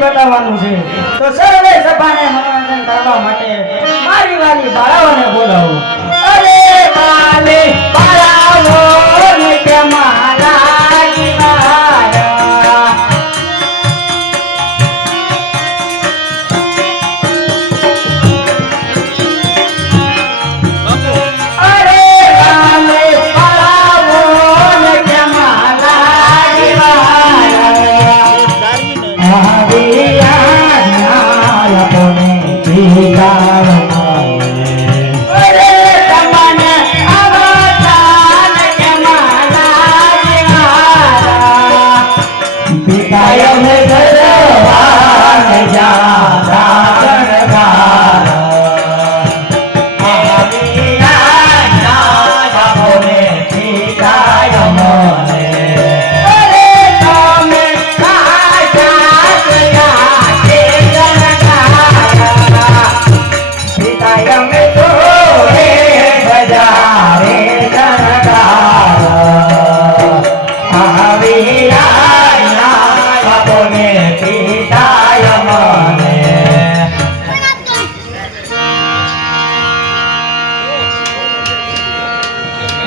બતાવવાનું છે તો સર્વે સભાને મનોરંજન કરવા માટે મારી વાલી બાળાઓને બોલાવો. અરે વાલી બાળાઓ ને કે મારા જીવાયા અરે વાલી બાળાઓ ને કે મારા જીવાયા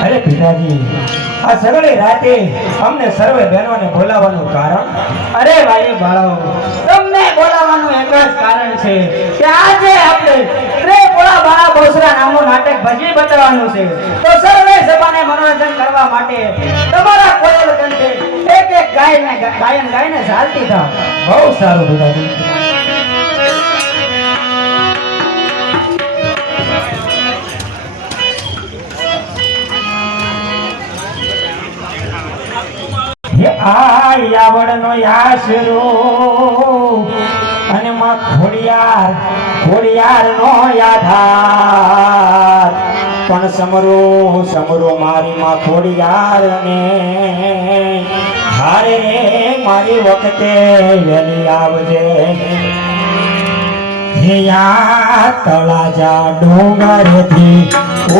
અરે પિતાજી, આ સગળી રાતે અમને સર્વે બહેનોને બોલાવવાનું કારણ? અરે ભાઈ બાળાઓ, તમને બોલાવવાનું એક જ કારણ છે કે આજે આપણે રે બોલા બાળા બોસરા નામનું નાટક ભજવી બતાવવાનું છે. તો સર્વે સભાને મનોરંજન કરવા માટે તમારા કોયલ કંઠે એક એક ગાયન ગાઈને ચાલતી થાવ. બહુ સારું પિતાજી. હે આવડનો આશરો અને માં ખોડિયાર નો આધાર, પણ સમરો મારી માં ખોડિયાર ને હારે મારી વખતે વેલી આવજે. હે યા તળાજા ડુંગર થી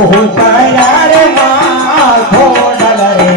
ઉતર્યા રે માં ખોડલ રે.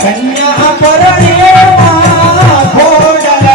કન્યા પરણે માં ખોડલ રે.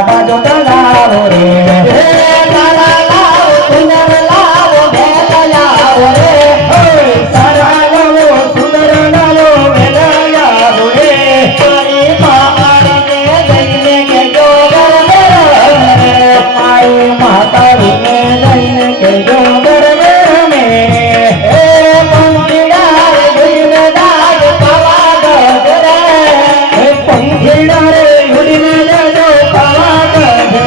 બાજુ તલાવો રે હે તારા લાવો સુંદર લાવો ભેટ લાવો રે ઓય સારા લાવો સુંદર લાવો વેલાયા રે મારી મામાને લઈને કેજો ગરબે રમે મારી માતાજીને લઈને કેજો ગરબે રમે હે પંખીડા રે ગુઈને દાગ પાવા ગજરે એ પંખીડા રે ઉડીને જજો ખાવા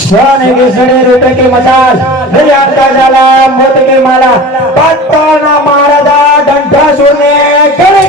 सोने की सड़े रुपए की मसाल हरियाण का जाला मोती की माला पत्ता मारदा डंडा सुने गले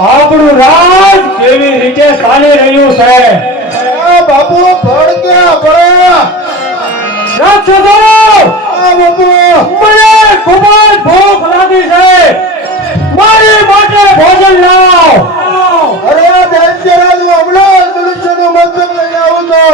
આપણું રાજ કેવી રીતે ચાલી રહ્યું છે બાપુ ભડક્યા ભડ્યા રાક્ષસો બાપુ મને ખૂબ જ ભૂખ લાગી છે મારી માટે ભોજન લાવ અરે આ દેવજરાજ હમણાં મનુષ્યનું મસ્તક લઈને આવું તો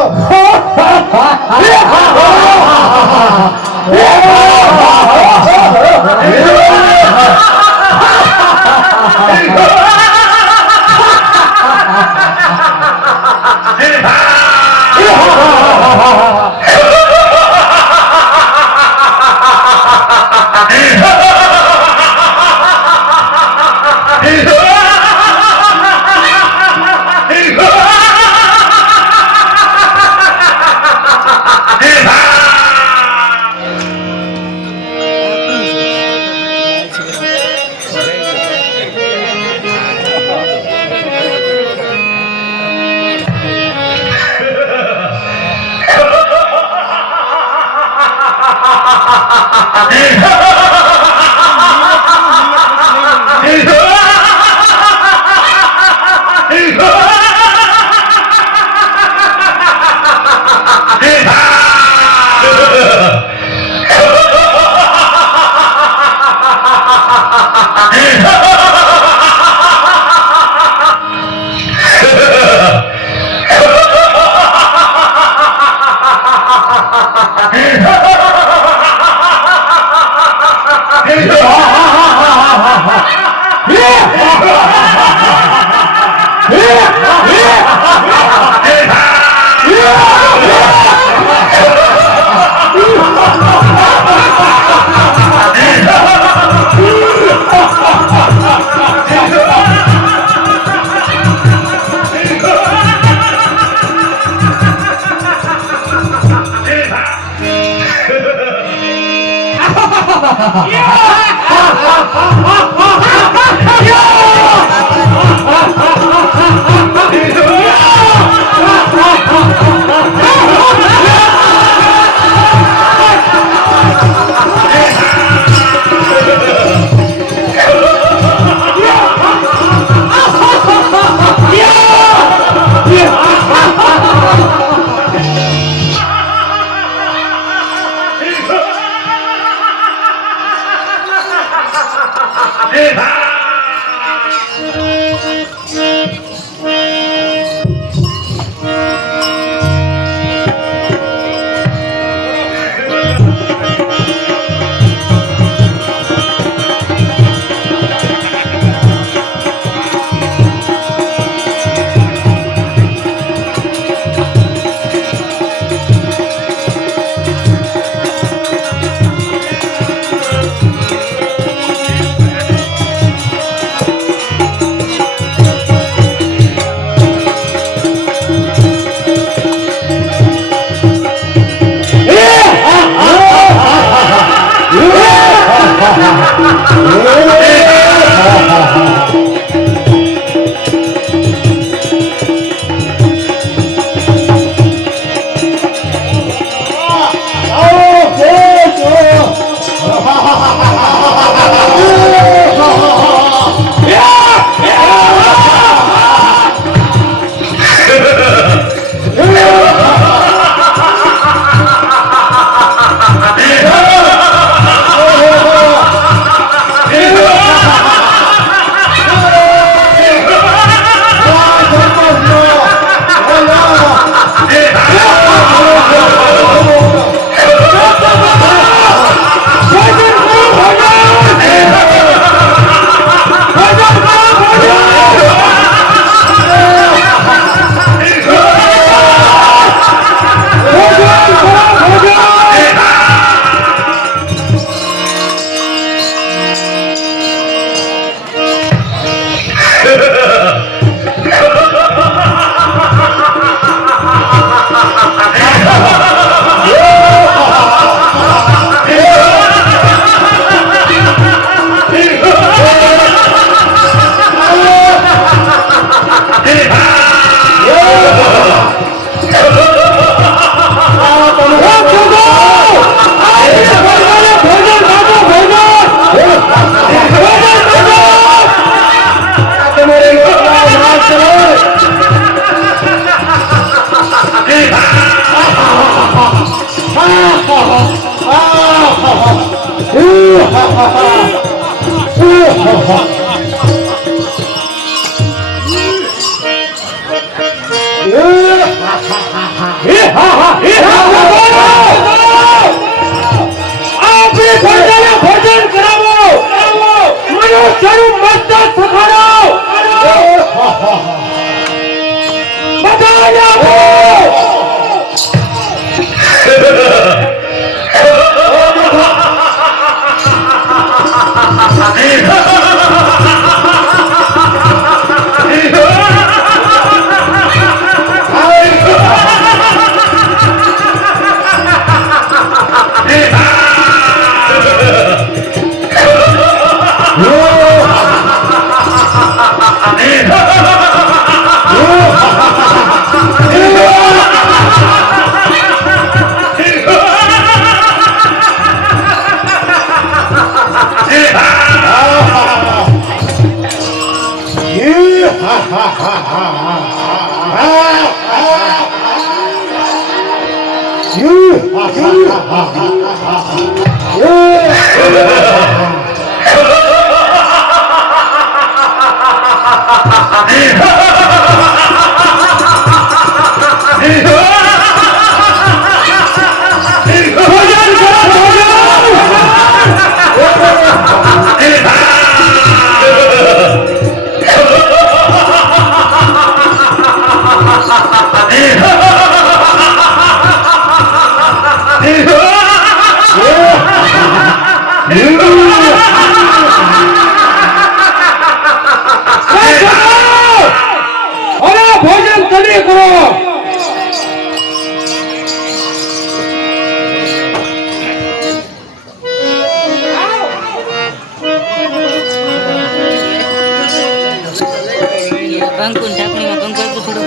કંકુ ઢાંકણીમાં કંકુ આપ્યું થોડું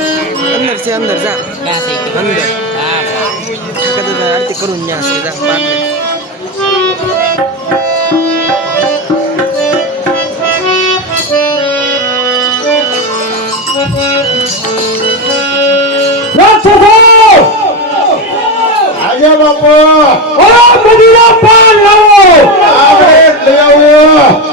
અંદર છે અંદર જા ક્યાં છે કે? અંદર હા કદાચ આરતી કરું ત્યાં છે જા પાટલે આજે બાપુ મદિરા પાન લાવો આપણે લઈ આવો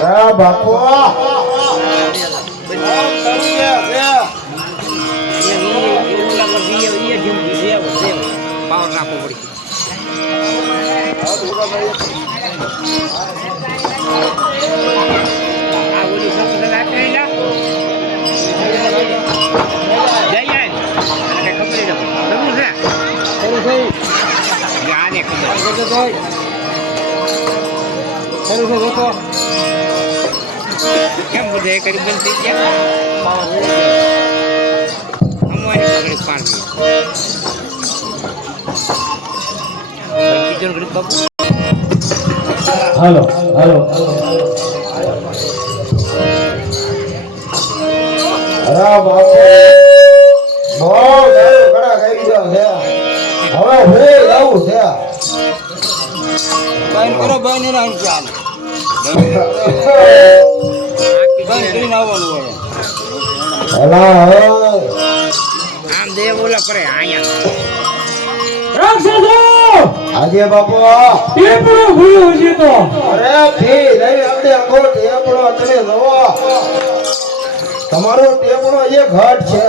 અરે બાપુ પાવર રાખવો પડી આ ઓલી સસ્તું રાખે જઈ જાય અને ખબર છે આને ખબર કેમ બધે કરી બંધ થઈ ગયા અમારી ઘડી પાણી બીજો ઘડી બાપુ હાલો હાલો અરે બાપુ બહુ ઘડા ખાઈ ગયો છે હવે હું આવું છે બાઈન કરો બાઈન ને રાઈન ચાલ બાઈન કરીને આવવાનું હોય અલા હે આમ દે બોલા કરે આયા રામ રાક્ષસો આજે બાપુ ટેપડો ભૂલ્યો છે તો અરે થી નહીં આપણે આખો ટેપડો તમે જોવો તમારો ટેપડો એ ઘટ છે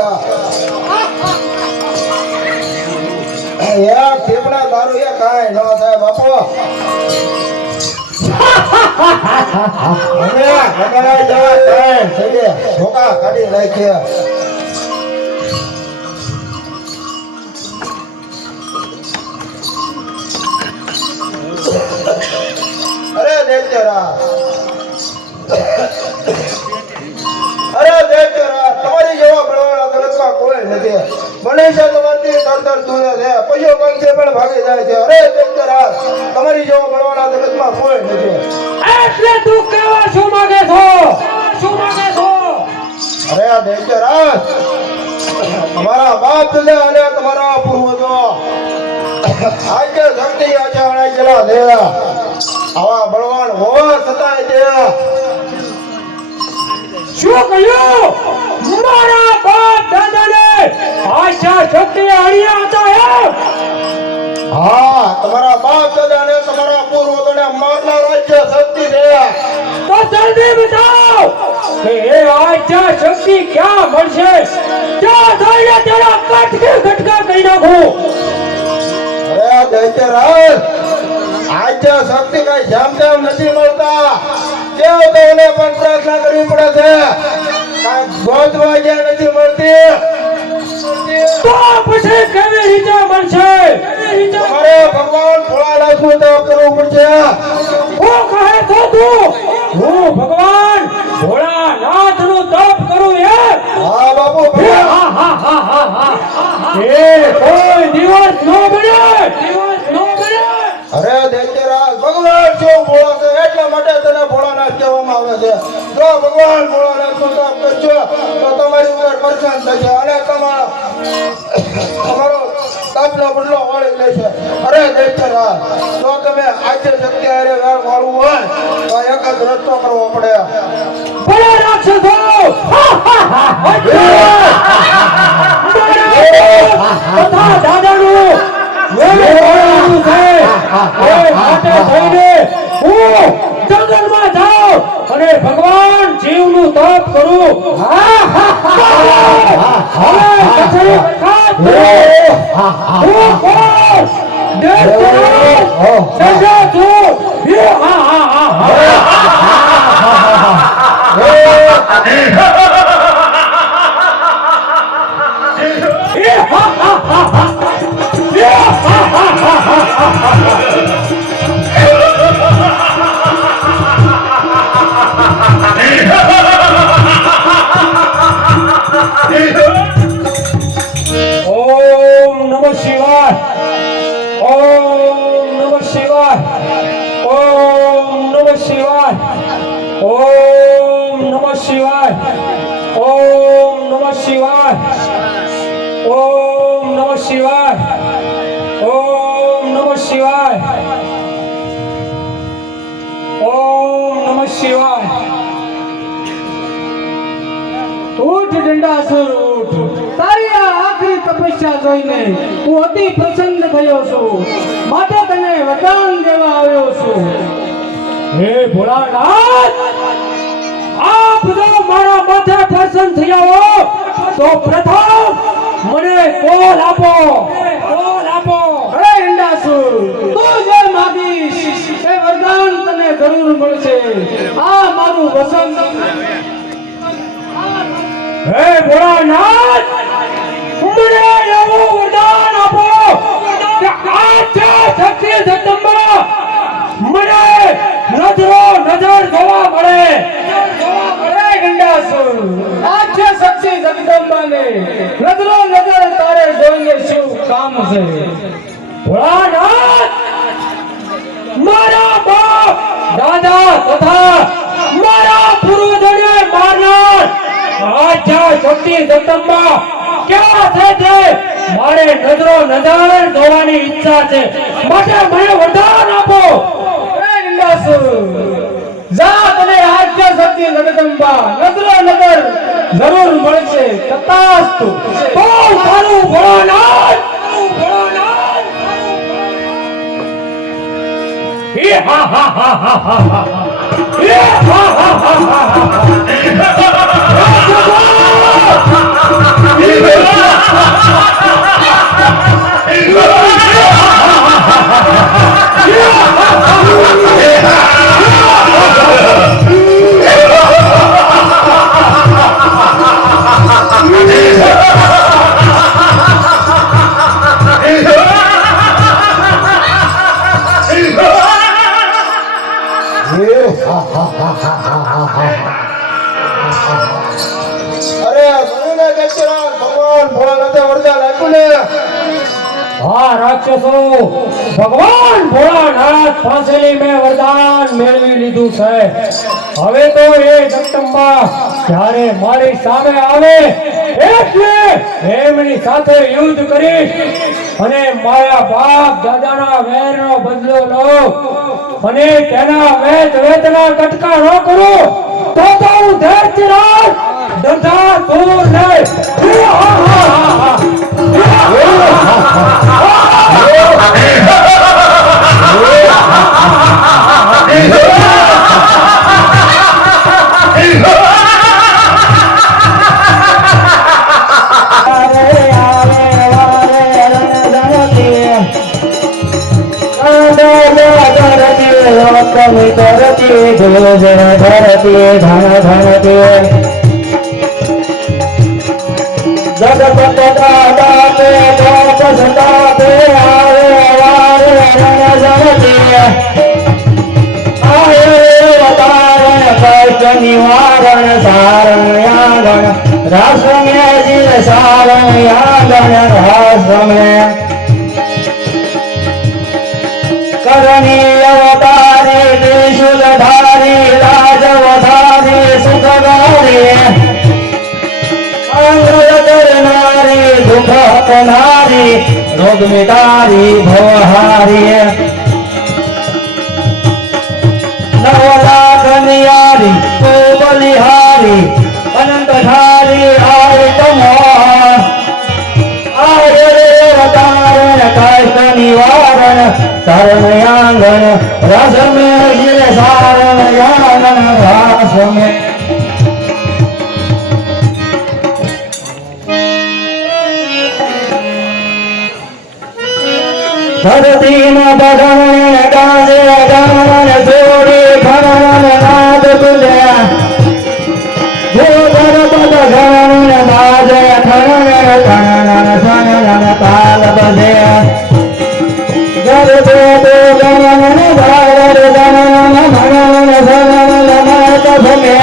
એક ટેપડા દારૂ એ કાંઈ ન થાય બાપુ અમે ગગડાઈ જવા કાંઈ છે ધોકા કાઢી નાખ્યા અરે દેવતરા તમારી જેવા બળવાળા જગતમાં કોઈ નથી બને છે તમારથી તર દૂરે છે પૈસો કંસે પણ ભાગી જાય છે અરે દેવતરા તમારી જેવા બળવાળા જગતમાં કોઈ નથી એટલે તું કેવા શું માંગે છો અરે દેવતરા તમારા બાપ દાદા અને તમારા પૂર્વજો આજે શક્તિ આચરણા જેલા છે આવા બળવાન હોવા છતાંય તે શું કહ્યું મારા બાપ દાદાને આશા શક્તિ અણ્યા હતા હા તમારા બાપ દાદા ને તમારા પૂર્વજોને મારનાર રાજ્ય શક્તિ છે તો જલ્દી બતાવો કે એ આશા શક્તિ ક્યાં મળશે ક્યાં થઈને તેના કટકે કટકા કરી નાખું અરે દૈત્યરાજ આજે શક્તિ કઈ જેમ તેમ નથી મળતા દેવતાઓને પણ પ્રાર્થના કરવી પડે છે કાંઈ ગોતવા જ્યાં નથી મળતી તો પછી કેવી રીતે મળશે તમારે ભગવાન ભોળાનાથનું તપ કરવું પડશે હું કહે તો તું હું ભગવાન ભોળાનાથનું તપ કરું હા બાપુ એ કોઈ દિવસ નો બને અરે દૈત્યરાજ ભગવાન જો ભોળા છે એટલા માટે તને ભોળાનાથ કહેવામાં આવે છે જો ભગવાન ભોળાનાથનું તપ કરશો તો તમારી ઉપર પ્રસન્ન થશે અને તમારો તપનો બદલો વાળી લેશે અરે દૈત્યરાજ જો તમે આજે શક્તિ હારે વેર વાળવું હોય તો એક જ રસ્તો કરવો પડે ભલે રાક્ષસો તથા દાદાનું વેણ છે એ માટે થઈને હું જંગલમાં જાઉં અને ભગવાન જીવનું તપ કરું હવે પછી વરસાદ થયો. હું કોણ? દેવતરાજ સજા છું. ઓમ નમઃ શિવાય. ઓમ નમઃ શિવાય. ઓમ નમઃ શિવાય. ઓમ નમઃ શિવાય. ઓમ નમઃ શિવાય. ઓમ નમઃ શિવાય. ઓમ નમઃ શિવાય. ઓમ નમઃ શિવાય. ઉઠ દંડાસુર ઉઠ. તારી આ આખરી તપસ્યા જોઈને હું અતિ પ્રસન્ન થયો છું, માટે તને વરદાન દેવા આવ્યો છું. હે ભોળાનાથ, આપ જો મારા માથે પ્રસન્ન થયા હો તો પ્રથમ મને કોલ આપો. હે દંડાસુર, તું જે માગીશ એ વરદાન તને જરૂર મળશે. આ મારું વસન. હે ભોળાનાથ, મને એવું વરદાન આપો કે આજે શક્તિ જગદંબા મને નજરો નજર જોવા મળે. હે દંડાસુર, આજે શક્તિ જગદંબાને નજરો નજર તારે જોઈને શું કામ છે? ભોળાનાથ, મારા બાપ દાદા તથા મારા પૂર્વજોને મારનાર આજા શક્તિ જગદંબા ક્યાં છે તે મારે નજરો નજર જોવાની ઈચ્છા છે, માટે મને વરદાન આપો. હે દંડાસુર, જા તને આજે શક્તિ જગદંબા નજરો નજર જરૂર મળશે. તથાસ્તુ. બહુ સારું ભોળાનાથ. અરે મને ગચરા ભગવાન ભોળાનાથે વરદાન આપ્યું ને. હા રાક્ષસો, ભગવાન ભોળાનાથ પાસેથી મેં વરદાન મેળવી લીધું છે. હવે તો એ જગદંબા જ્યારે મારી સામે આવે એટલે એમની સાથે યુદ્ધ કરીશ અને મારા બાપ દાદાના વેરનો બદલો લઉં અને તેના વેદના કટકા ન કરું તો હું ધૈર્યરાજ દંડા દૂર નહીં. નિવારણ સારણ્યાગણ રાસમે જીર સારણ્યાગણ રાસમે કરણી અવતારી ત્રિશુલધારી રાજવધારી સુખગારી અંગ્રજ કરનારી દુઃખ હતનારી રોગ મિટારી ભવહારી નવલાખનિયારી કો બલિહારી અનંતધારી આય તમોહન આય રે અવતારણ કાષ્ટ નિવારણ શરણયાંગણ રસમે જીર સારણયાંગણ રસમે ધરતીના બગણ ગાજે ગણ જોડી ઘણ નાદ તુલ્યા ભૂધર પદ ગણ બાજે ખણ કણ સણ તાલ બજે ગર દે ગણ ભાર ગણ ભણ સણ નમત ભમે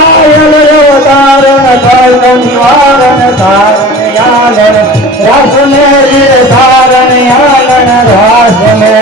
આયલ અવતારણ કલ્પ નિવારણ તારણ યાગણ રાસમે જીર સારણ યાગણ રાસમે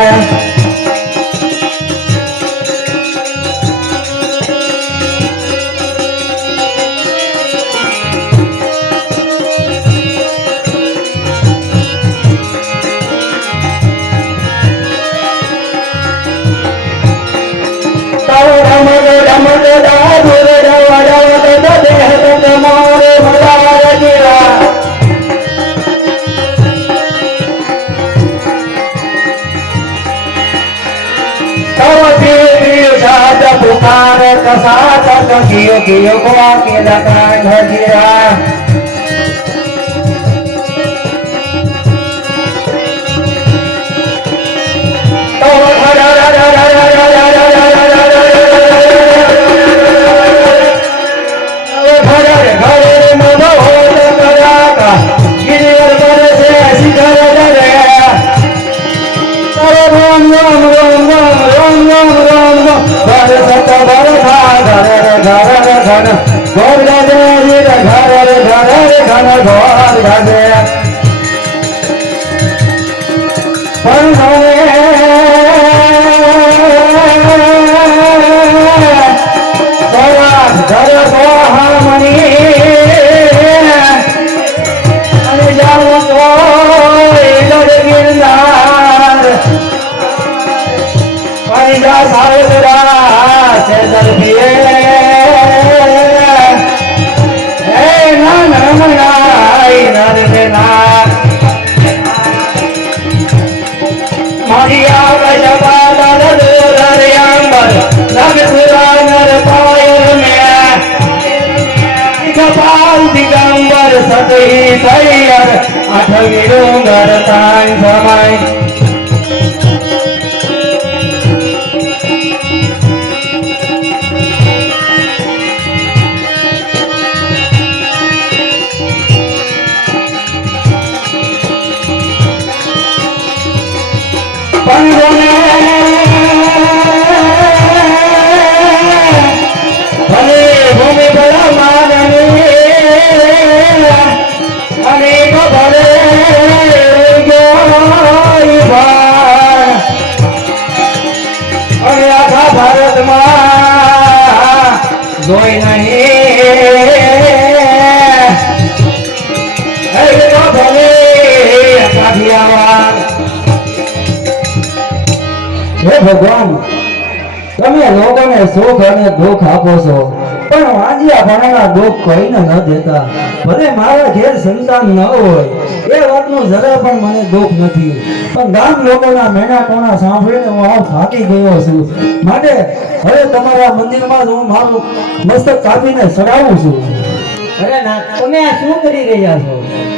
कियो कियो को आके लकान हजीरा तो घरे मनो होत कराका गिरिवर पर से शिखर डरे राम राम राम राम राम राम राम बर सत बर खा घर घन गोर गजे घर घन गोर गजे घर सोहामणि जाऊं तो गिरनार जा सावरा से दर्दिए नमनाई नरना मरिया गजब સળિયર આઠવી ડુંગર તાણ સમાય ભલે ભૂમિ ભલા માનવી અને તો ભલે અને આખા ભારતમાં જોઈ નહીં તો ભલે કાઠિયાવાડ હે ભગવાન તમે લોકોને સુખ અને દુઃખ આપો છો પણ વાંજિયા ભણાના દુઃખ કોઈને ન દેતા ભલે મારા ઘેર સંતાન ન હોય એ વાતનું જરા પણ મને દુઃખ નથી પણ ગામ લોકોના મેણા ટોણા સાંભળીને હું આવ થાકી ગયો છું માટે હવે તમારા મંદિરમાં જ હું મારું મસ્તક કાપીને ચડાવું છું અરે ના તમે આ શું કરી રહ્યા છો?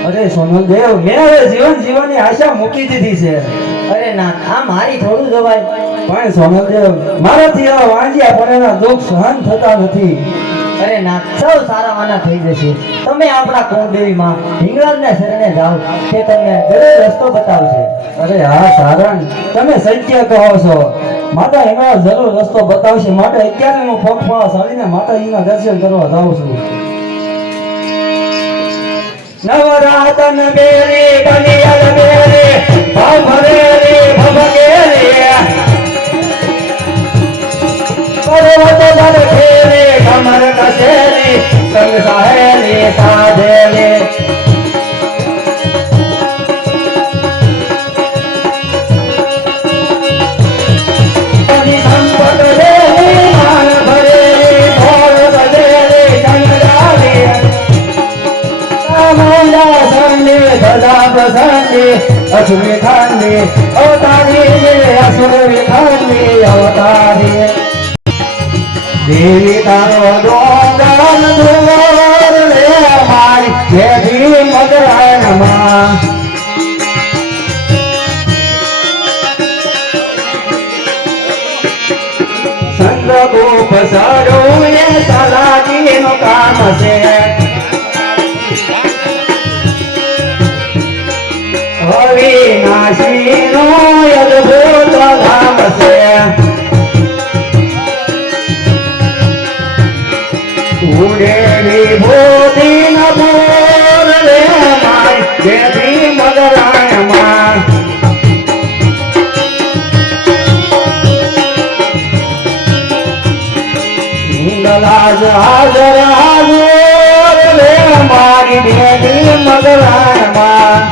અરે સોનલદેવ મેં હવે જીવન જીવવાની આશા મૂકી દીધી છે અરે ના આ મારી થોડું જવાય. પણ સોનલદેવ મારાથી આ વાંજિયા ભણાના દુઃખ સહન થતા નથી અરે ના સૌ સારા વાના થઈ જશે. તમે આપણા કુળદેવી માં હિંગળાજને શરણે જાઓ તે તમને જરૂર રસ્તો બતાવશે. અરે હા સારણ તમે સત્ય કહો છો માતા એમાં જરૂર રસ્તો બતાવશે માટે અત્યારે હું પગપાળા ચાલીને માતાજીના દર્શન કરવા જાઉં છું નવરાતન બેરી કલિયલ બેરી ભભરેરી ભભકેરી પર્વત દર ખેરી કમર કસેરી સંગ સહેલી સાધેલી સંપત દેવી માન ભરેલી ભોળ સજેલી ચંદ્રાલી મોલા સંડી ધજા પ્રસંડી અસુરી ખાંડી અવતારી અસુરી ખાંડી અવતારી દેવી તારો ડોંગર દૂર રે મારી દેવી મગરાનમાં સંગોપ સારું એ સલાજીનું કામ છે અવિનાશીનો અદ્ભુત ધામ છે ઉડેલી ભૂતિ ન ભૂલ રે મારી દેવી મગરાયમાં લાજ હાજર હાજર રે મારી દેવી મગરાયમાં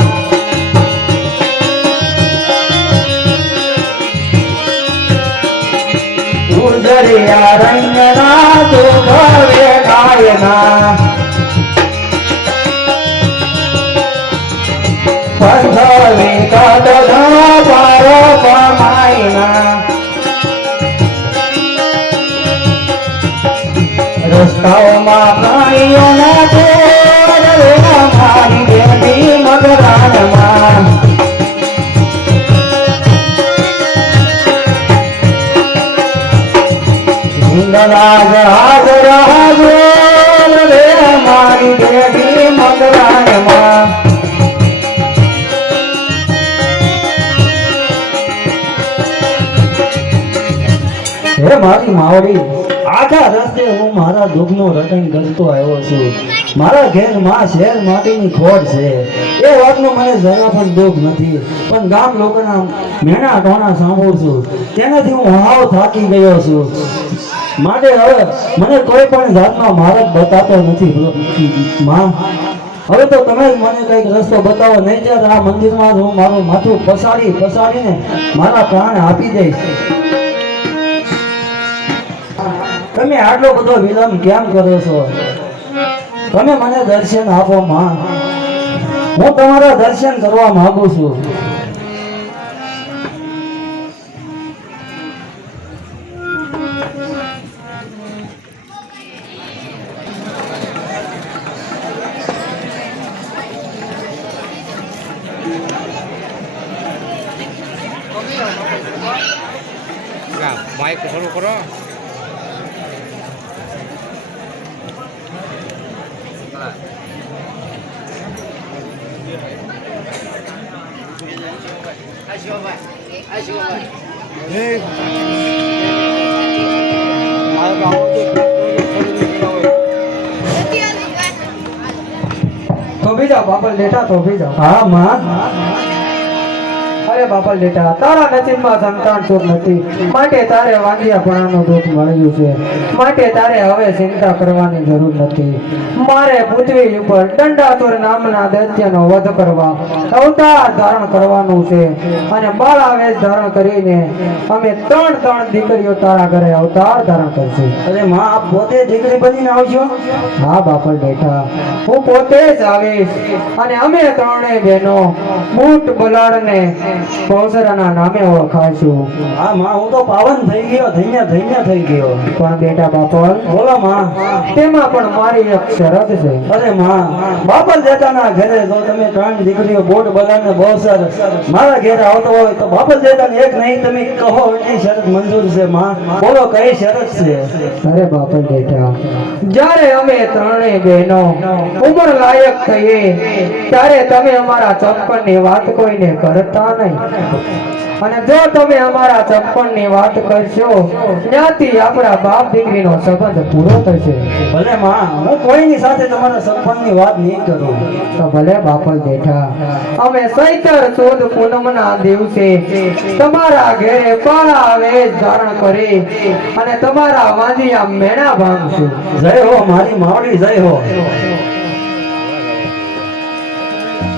ઉજળિયા રંગના દુઃખ વેગાયના પંથવી કદના પાર પમાયના રસ્તાઓમાં પ્રાણીઓના ઢેર રે મારી દેવી મગરાનમાં લાજ હાજર હાજર રે મારી દેવી મગરાયમાં હે મારી માવડી આખા રસ્તે હું મારા દુઃખનું રટણ કરતો આવ્યો છું મારા ઘેર માં શહેર માટીની ખોટ છે એ વાતનું મને જરા પણ દુઃખ નથી પણ ગામ લોકોના મેણા ટોણા સાંભળું છું તેનાથી હું હાવ થાકી ગયો છું માટે હવે મને કોઈ પણ જાતનો માર્ગ બતાતો નથી માં હવે તો તમે જ મને કઈક રસ્તો બતાવો નહીં ત્યારે આ મંદિરમાં હું મારું માથું પસાડીને મારા પ્રાણ આપી દઈશ તમે આટલો બધો વિલંબ કેમ કરો છો તમે મને દર્શન આપો માં હું તમારા દર્શન કરવા માંગુ છું હા માઇક શરૂ કરો તો બી જાઓ બાપલ લેટા તો બી જાઓ. હા માં. અરે બાપલ લેટા તારા નસીબમાં સંતાન સુખ નથી માટે તારે વાંધિયાપણાનું દુઃખ મળ્યું છે માટે તારે હવે ચિંતા કરવાની જરૂર નથી. મારે પૃથ્વી ઉપર દંડાસુર નામના દૈત્યનો વધ કરવા અવતાર ધારણ કરવાનું છે અને બાળાવેશ ધારણ કરીને અમે ત્રણ દીકરીઓ તારા ઘરે અવતાર ધારણ કરશું. અરે માં આપ પોતે દીકરી બનીને આવજો. હા બાપલ બેટા હું પોતે જ આવીશ અને અમે ત્રણેય બહેનો બૂટ બલાડને ભવસરાના નામે ઓળખાશું. હા માં હું તો પાવન થઈ ગયો, ધન્ય ધન્ય થઈ ગયો. પણ બેટા બાપલ બોલો માં. તેમાં પણ મારી એક શરત છે. અરે માં બાપલ જેઠાના ઘરે જો તમે ત્રણ દીકરીઓ બોટ બલાને બહુસર મારા ઘરે આવતો હોય તો બાપલ જેઠાને એક નહીં તમે કહો એટલી શરત મંજૂર છે માં. બોલો કઈ શરત છે? અરે બાપલ બેટા જ્યારે અમે ત્રણેય બહેનો ઉંમર લાયક થઈએ ત્યારે તમે અમારા ચપ્પણની વાત કોઈને કરતા નહીં અને જો તમે અમારા ચપ્પણની વાત કરશો ત્યાંથી આપણા બાપ દીકરીનો સંબંધ પૂરો થશે. ભલે માં હું કોઈની સાથે તમારા સંપન્નની વાત નહીં કરું. તો ભલે બાપલ બેઠા અમે ચૈતર ચોદ પૂનમના દિવસે તમારા ઘરે બાળા વેશ ધારણ કરી અને તમારા વાંધિયા મેણા ભાંગશું. જય હો મારી માવડી, જય હો.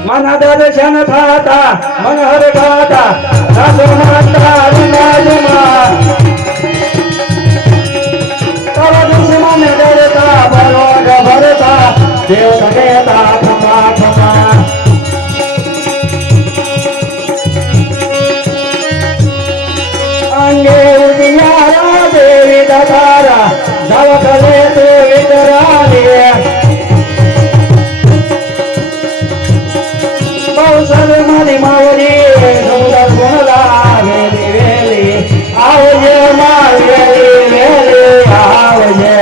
માના દર્શન થાતા મન હર ગાતા સાધુ માતા વિનાજમાં તારા દુશ્મન ડરતા બરોડ ભરતા દેવ સગેતા ખમા ખમા અંગે ઉદિયારા દેવી દતારા ધવકલે તે વિતરાલી બહુસર મારી માવડી સુંદર ગુણલા વેલી વેલી આવજે માં વેલી વેલી આવજે.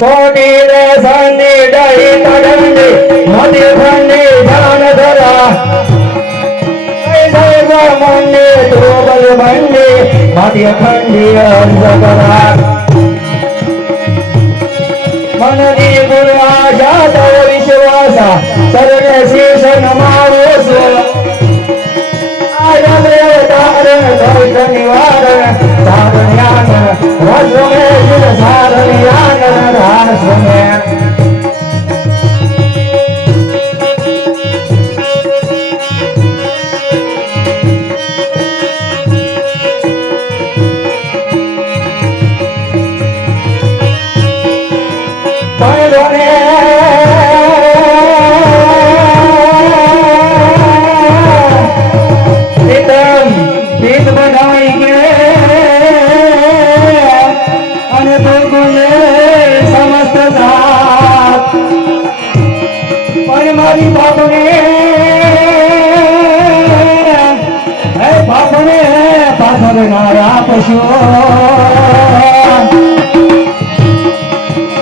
સોની રે સની ડહી તડંડી મોતી ખંડી જાન ધરા જય મંડી ધોબલ બંડી મોતી ખંડી અર્જ કરા મનની ગુરુ આશા તો વિશ્વાસા શરણે શીશ નમાવો છો આયલે તારે દર્દ નિવારણ સાવણ્યાન રસમે દિલ સારણ્યાન રાસમે. પૈલોને ગીત બનાવી કે અને તો ગુને સમસ્ત જાત પણ મારી બાપને હે બાપને પાછળ ના રાખશો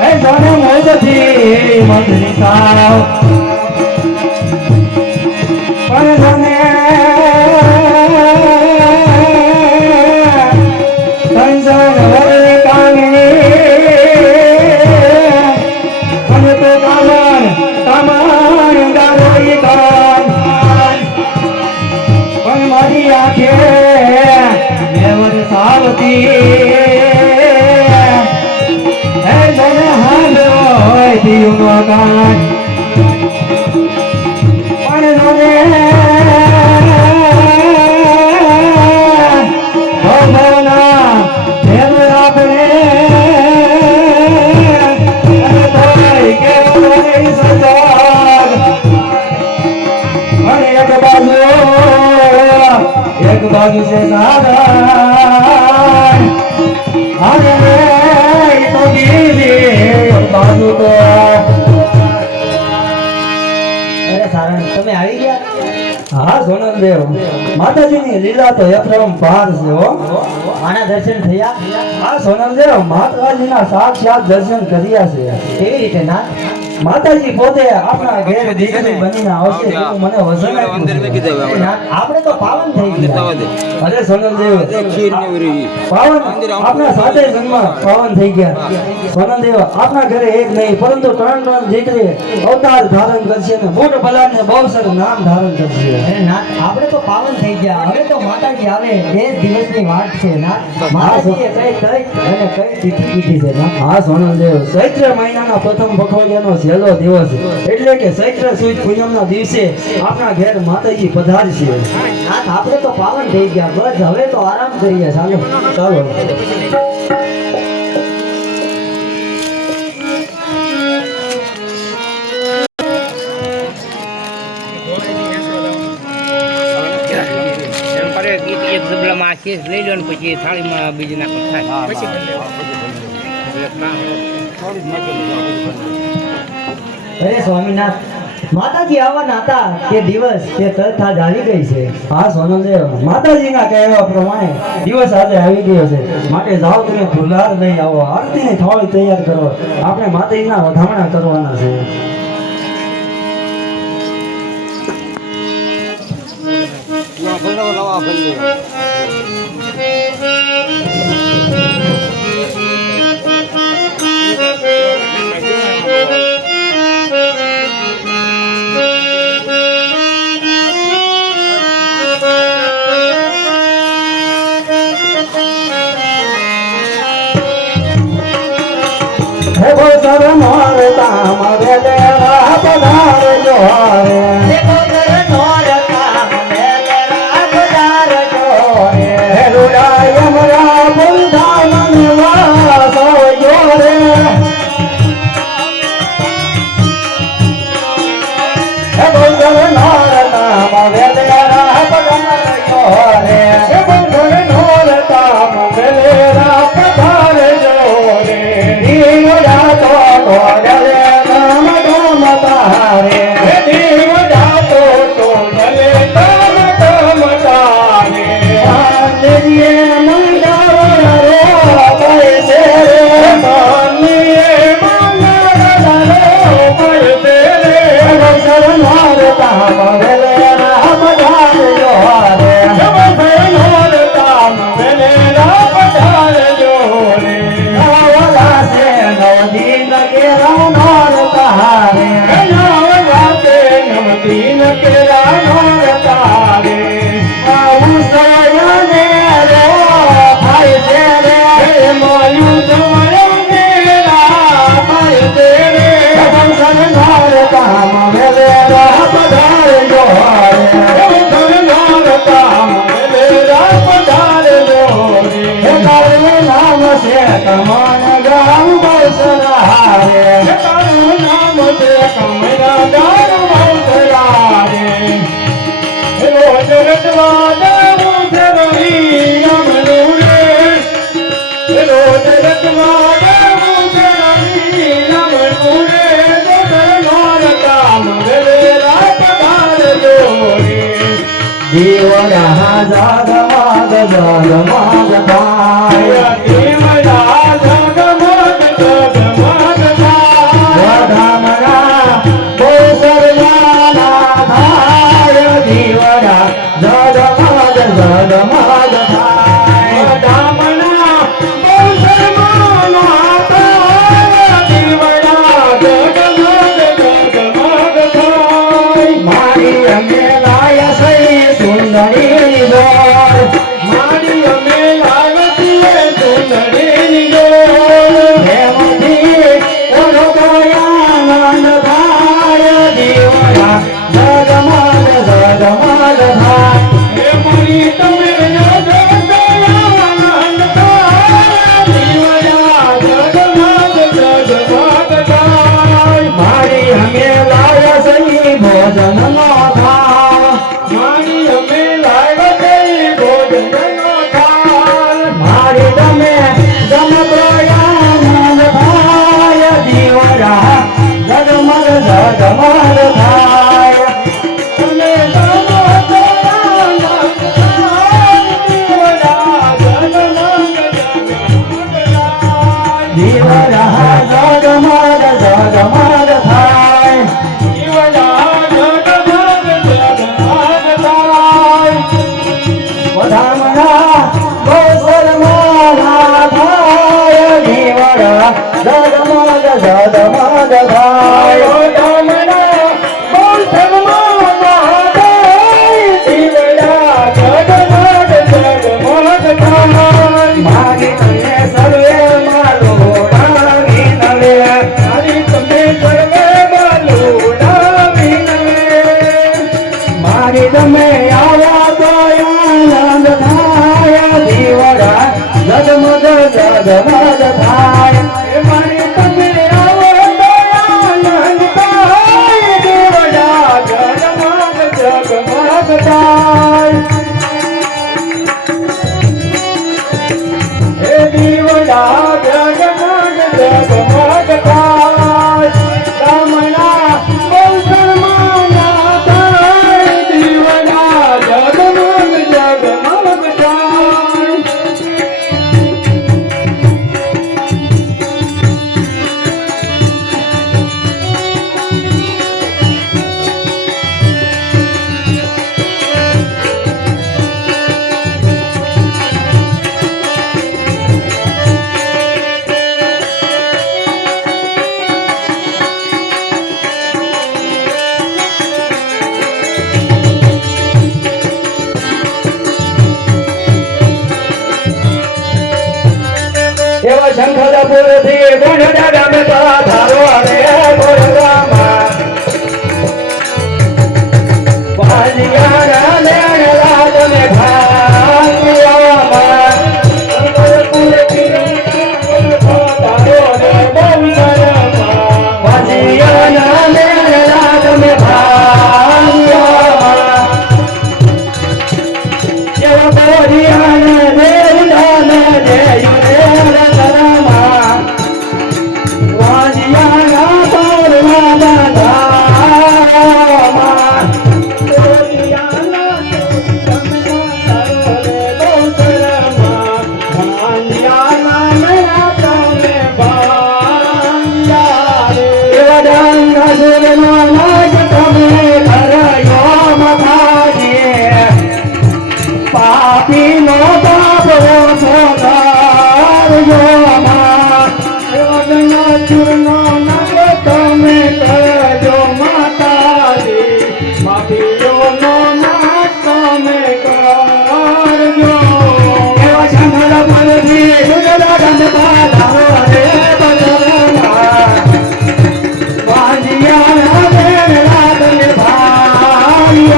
હે જાણે મોજથી મંદની સાવ પણ જાણે મારી આંખે મેવર સાવતી હે મને હાલ હોય દીવનો કાન પણ રે ભવના દેવ આપણે ભાઈ કેવો રહી સજાગ અને એક બાજુ છે નારાયણ અને તો ગીરી એક બાજુ તો અરે સારણ તમે આવી ગયા હા સોનલદેવ માતાજીની લીલા તો એકદમ પાર છે હો આના દર્શન થયા હા સોનલદેવ માતાજીના સાક્ષાત દર્શન કર્યા છે કેવી રીતે ના માતાજી પોતે આપણા ઘેર દીકરી બનીને આવશે એવું મને વચન આપ્યું છે. આપણે તો પાવન થઈ ગયા અરે સોનલદેવ પાવન આપણા સાતે જન્મ પાવન થઈ ગયા સોનલદેવ આપણા ઘરે એક નહીં પરંતુ ત્રણ દીકરી અવતાર ધારણ કરશે અને મોટ બલાને બહુ સરસ નામ ધારણ કરશે અરે ના આપણે તો પાવન થઈ ગયા હવે તો માતાજી આવે એ જ દિવસની વાત છે ના માતાજીએ કઈ અને કઈ તિથિ કીધી છે ના હા સોનલદેવ ચૈત્ર મહિનાના પ્રથમ પખવાડિયાનો છેલ્લો દિવસ એટલે કે ચૈત્ર સુદ પૂનમના દિવસે આપણા ઘેર માતાજી પધારશે નાથ આપણે તો પાવન થઈ ગયા બસ હવે તો આરામ કરીએ ચાલો ચાલો એક જબલામાં આ શેષ લઈ લો ને પછી થાળીમાં બીજી નાખો થાય પછી અરે સ્વામીનાથ માતાજી આવવાના હતા તે દિવસ તે તરત આજ આવી ગઈ છે હા સોનલદેવ માતાજીના કહેવા પ્રમાણે દિવસ આજે આવી ગયો છે માટે જાઓ તમે ફુલાર લઈ આવો આરતીની થાળી તૈયાર કરો આપણે માતાજીના વધામણા કરવાના છે હે બોલ સર મારતા મરે દેવા પધાર જોરે હે લુડાય મરા બોલતા મનવા સો જોરે હે બોલ સર મારતા મરે દેવા પધાર જોરે હે બોલ સર મારતા મરે દેવા પધાર જોરે દીવડા તો ગોડલે નામ ગમ તારે દીવડા તો ગોડલે નામ ગમ તારે આંદરીએ મંગળ રે પૈસે રે માનીએ મંગળ રે પૈસે રે સર મારતા મગલે રામ ધાર જોરે સર મારતા મગલે રામ ધાર જોરે આવલા છે નવદીન કેરા નાર તારે આવલા છે નવદીન કેરા નાર તારે આવું સયને રે ભાઈ છે રે માયું જોયને રા ભાઈ છે રે સર નારતા મગલે રામ ધાર જોરે સર નારતા મગલે રામ ધાર જોરે તારું નામ છે કમાન ગામ બસરારે તારું નામ છે કમરા ગામ બસરારે રોજ રટવા જાઉં છે રવિ રમણું રે રોજ રટવા જાઉં છે રવિ રમણું રે દોટર મારતા મગલે રાત ધાર જોરે જીવડા જાગમાગ જાગમાગ થાય જીવડા જાગમાગ જાગમાગ થાય વધામણા બહુ સરલાના થાય જીવડા જાગમાગ જાગમાગ થાય વધામણા બહુ સરલાના થાય જીવડા જાગમાગ જાગમાગ થાય મારી અંગે લાય સહી સુંદરી દોર મારી અમે લાવતીએ સુંદર લાય સહી ભોજન નો થાળ મારી અમે લાવ્યા છે ભોજનનો થાળ. મારી તમે જમપ્રયાનંદ થાય દીવડા જગમગ જગમગ થાય તમે જાણો છો આનંદ થાય, દીવડા જગમગ જગમગ થાય. દીવડા જગમગ જગમગ થાય દીવડા જગમગ જગમગ થાય. વધામણા ગૌસલમાના થાય દીવડા જગમગ જગમગ થાય વધામણા ગૌસલમાના થાય, દીવડા જગમગ જગમગ થાય. માગી તમને સર્વે માલો ડાવી નવે મારી તમે સર્વે માલુડાવી નવે. મારી તમે આવા તો આનંદ થાય દીવડા જગમગ જગમગ થાય એ મારી તમે આવો તો આનંદ થાય, દીવડા જગમગ જગમગ થાય. એ દીવડા જગમગ જગમગ થાય. રામના બહુસરમાના થાય, દીવડા જગમગ જગમગ થાય. એવા શંખલપુર થી ગુણડા ગામે ધારો આવે ગોરગામાં ભાજિયાના લેણ લાગને ભાંગવામાં ભાજિયાના લેણ લાગને ભાંગવામાં એવા બોરિયાને દેવદાને દેયું દેવદરમાં વાજિયાના પારવા બાંધામાં એવા ડાંગા સુરનો નાગ તમે કરયો મથાજી પાપી નો પાપ ઓછો કરજો માં ચૂર્ણો નગ તમે કરજો માતાજી, પાપીઓનો નાશ તમે કરજો. એવા શંકર પલથી ગુજરા ગંધમાં લાવો રે બદરમાં વાંજિયા દેણ લાગને ભાલિયામાં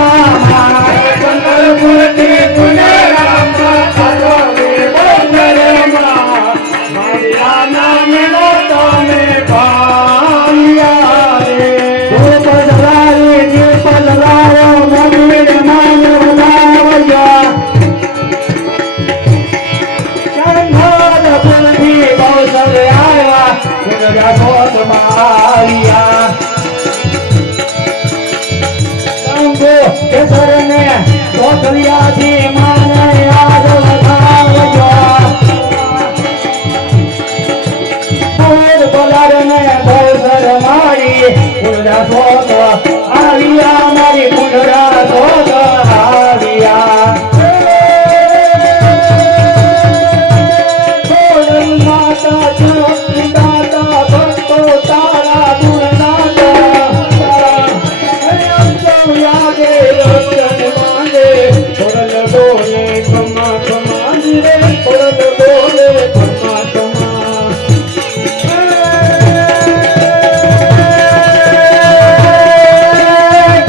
શંકરપુરથી પુનેરામાં આવો રે બંદરમાં, મારા નામનો તમે પામ્યા રે. ધૂપ જલારી દીપ જલાયો મંદિર માનવ લાવયા શંકરપુરથી કૌશલ આવ્યા ગુજરા ગોતમાં આવ્યા શંભુ કેસરને કોથળિયાથી માને યાદ વધાવજો ફૂલ પલાળને કૌશલ મારી ગુજરા ગોત આવ્યા મારી ગુજરા ગોત આવ્યા માતા જગત દાતા ભક્તો તારા ગુણદાતા, યાદે રક્ષણ માંગે થોડલ ડોલે ખમા ખમા રે, થોડલ ડોલે ખમા ખમા.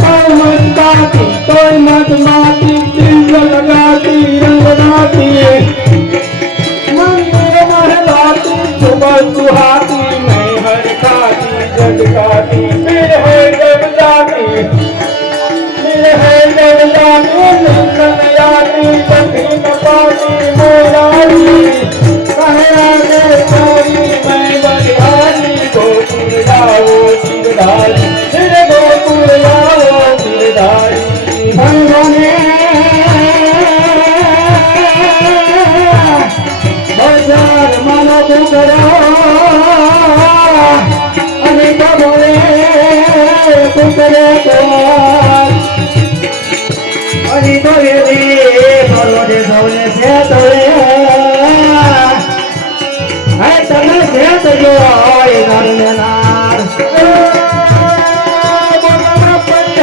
કૌમંતા કરે કોણ હરી તો વેલી પરોડે સૌને છે તોરે હે તમે છે તો જો હોય નરને નાર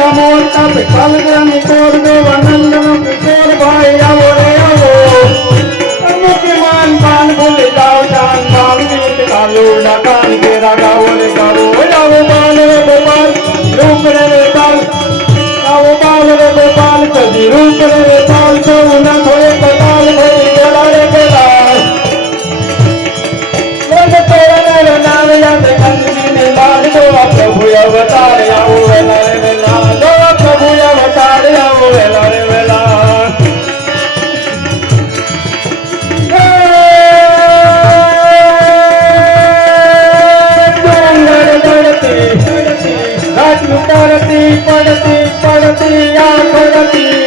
મોટા પલગ્રામી કોરડો વનંદનો કિશોર ભાઈ આવો રે આવો મુખ્યમાન પાન બોલે દાવ જાન બાલ ગીત કાલો ડાકાન કે રાગાવો રે ગાવો આવો બાલ રે ગોપાલ રૂપ રે બાલ આવો બાલ રે ગોપાલ કદી રૂપ રે બાલ સૌના ભોય પતાલ ભઈ ગેલા રે ગેલા લોક તોરા રે નામ યાદ કંદી ને બાલ દો પ્રભુ અવતાર આવો વેલા રે વેલા દો પ્રભુ અવતાર આવો વેલા રે વેલા પડતી પડતી પડતી આ પડતી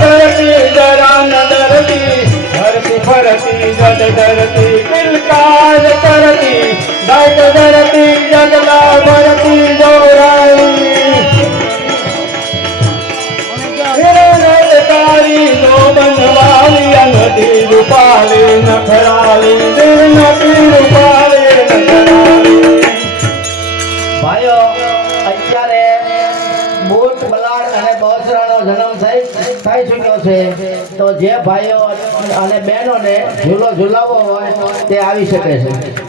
કરતી જરા ન ડરતી ધરતી ફરતી જડ ડરતી કિલકાર કરતી દાટ ડરતી જગલા ભરતી જોરાઈ તારી નો બનવાલી નદી રૂપાલી નખરાલી નદી રૂપાલી નખરાલી ભાઈઓ અત્યારે બુટ બલાડ અને બસરાનો જન્મ થઈ ચૂક્યો છે તો જે ભાઈઓ અને બહેનોને ઝૂલો ઝૂલાવવો હોય તે આવી શકે છે.